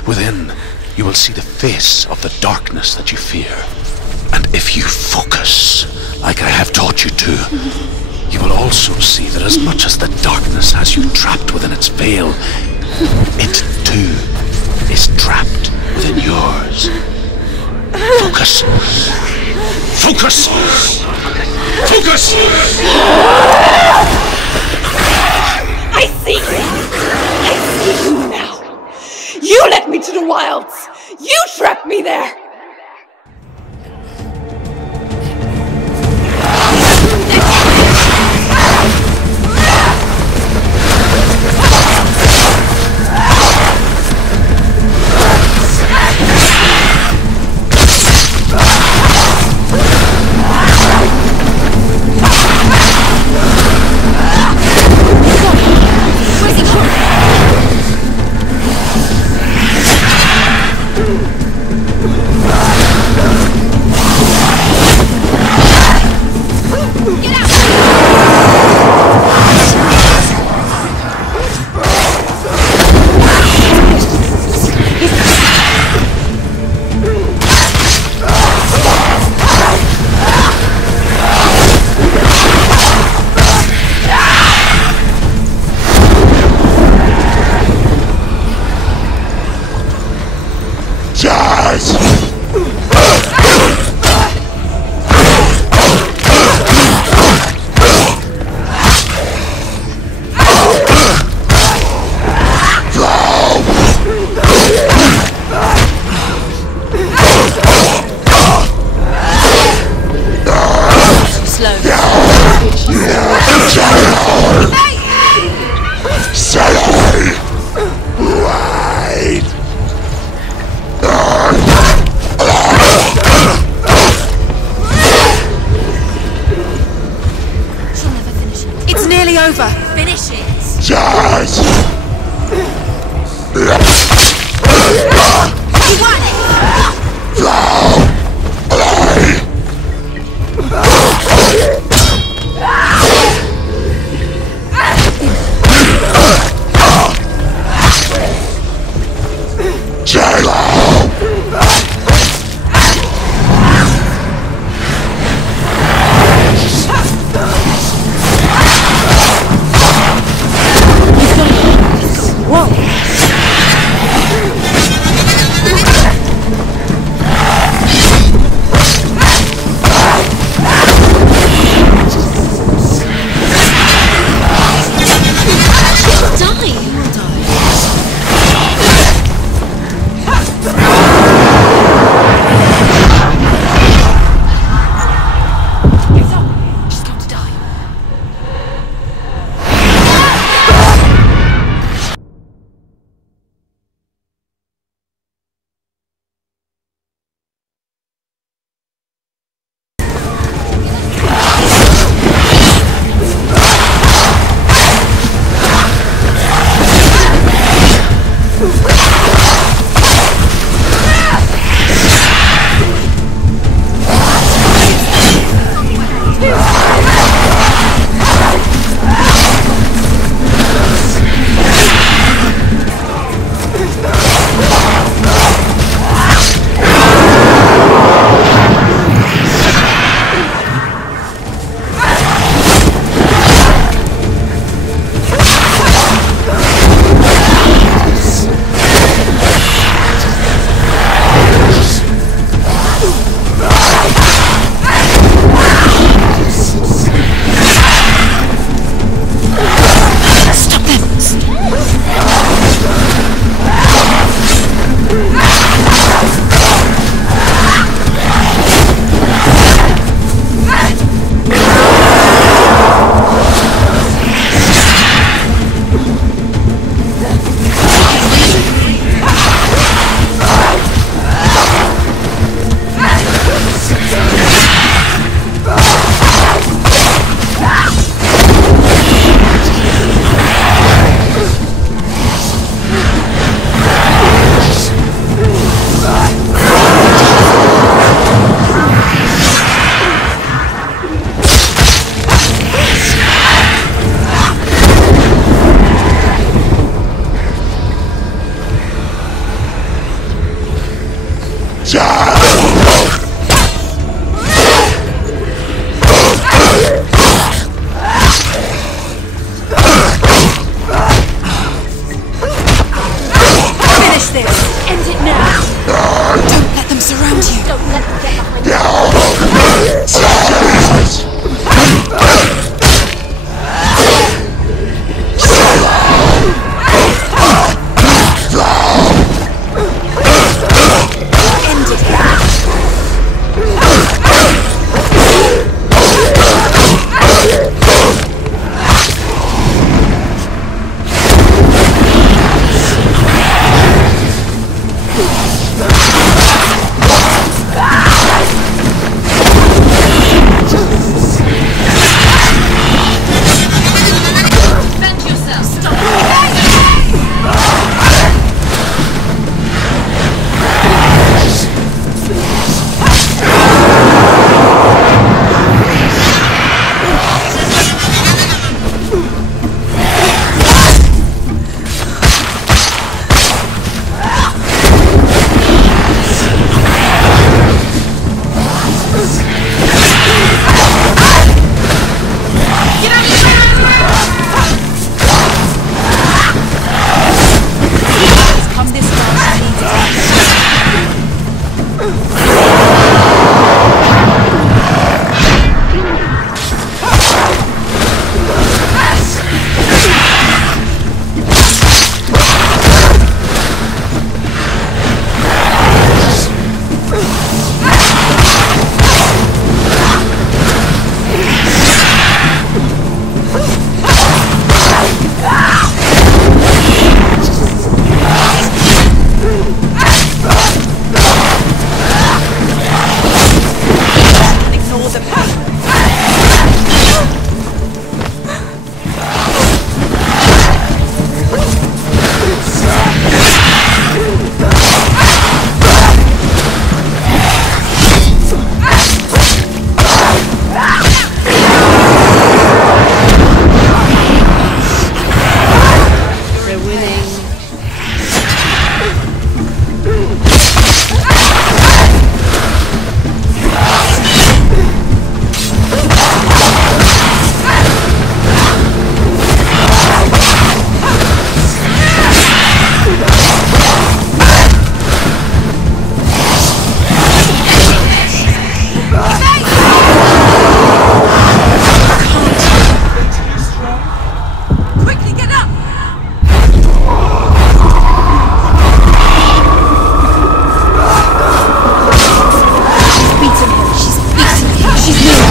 Within, you will see the face of the darkness that you fear. And if you focus, like I have taught you to, you will also see that as much as the darkness has you trapped within its veil, it too is trapped within yours. Focus. Focus! Focus! I see you! I see you now! You led me to the wilds! You trapped me there! Over. Finish it. Yes! You won it. He's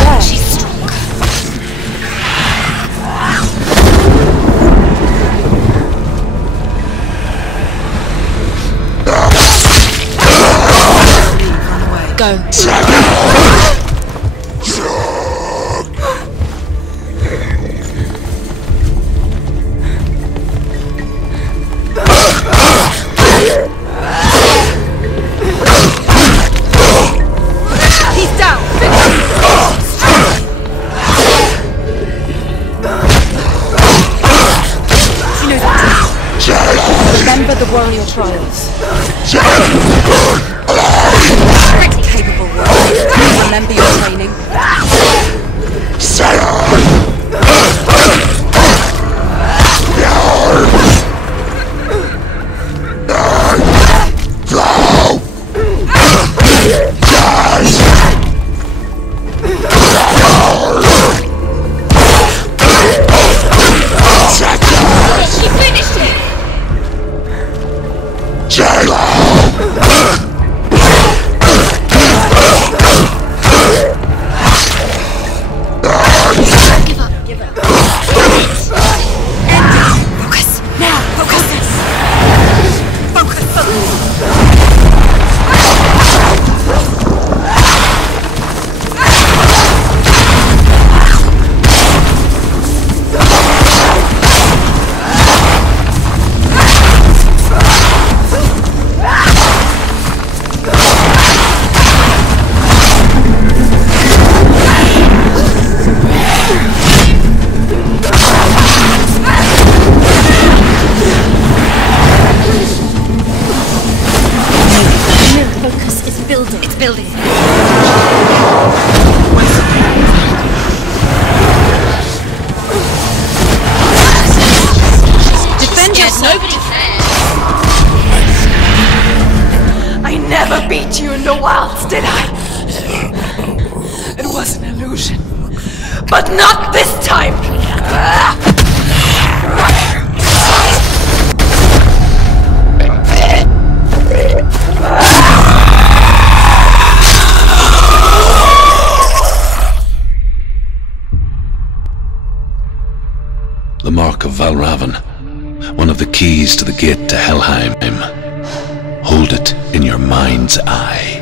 there. She's strong. Go. He's down. She knows what to do. Remember the warrior trials. Capable warrior. Remember your training. She finished it! Give up. Focus. Now, focus. Focus. It's building. Defend yourself. I never beat you in the wilds, did I? It was an illusion. But not this time! The Mark of Valravn, one of the keys to the gate to Helheim. Hold it in your mind's eye.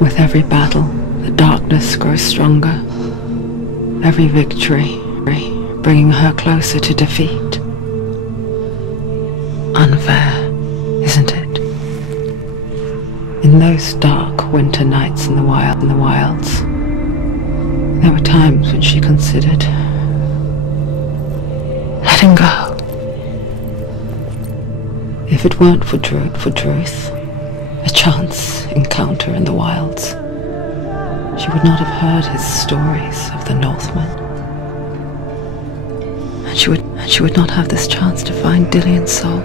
With every battle, the darkness grows stronger. Every victory, bringing her closer to defeat. Unfair, isn't it? In those dark winter nights in the wilds, there were times when she considered letting go. If it weren't for truth, a chance encounter in the wilds, she would not have heard his stories of the Northmen. And she would not have this chance to find Dillion's soul.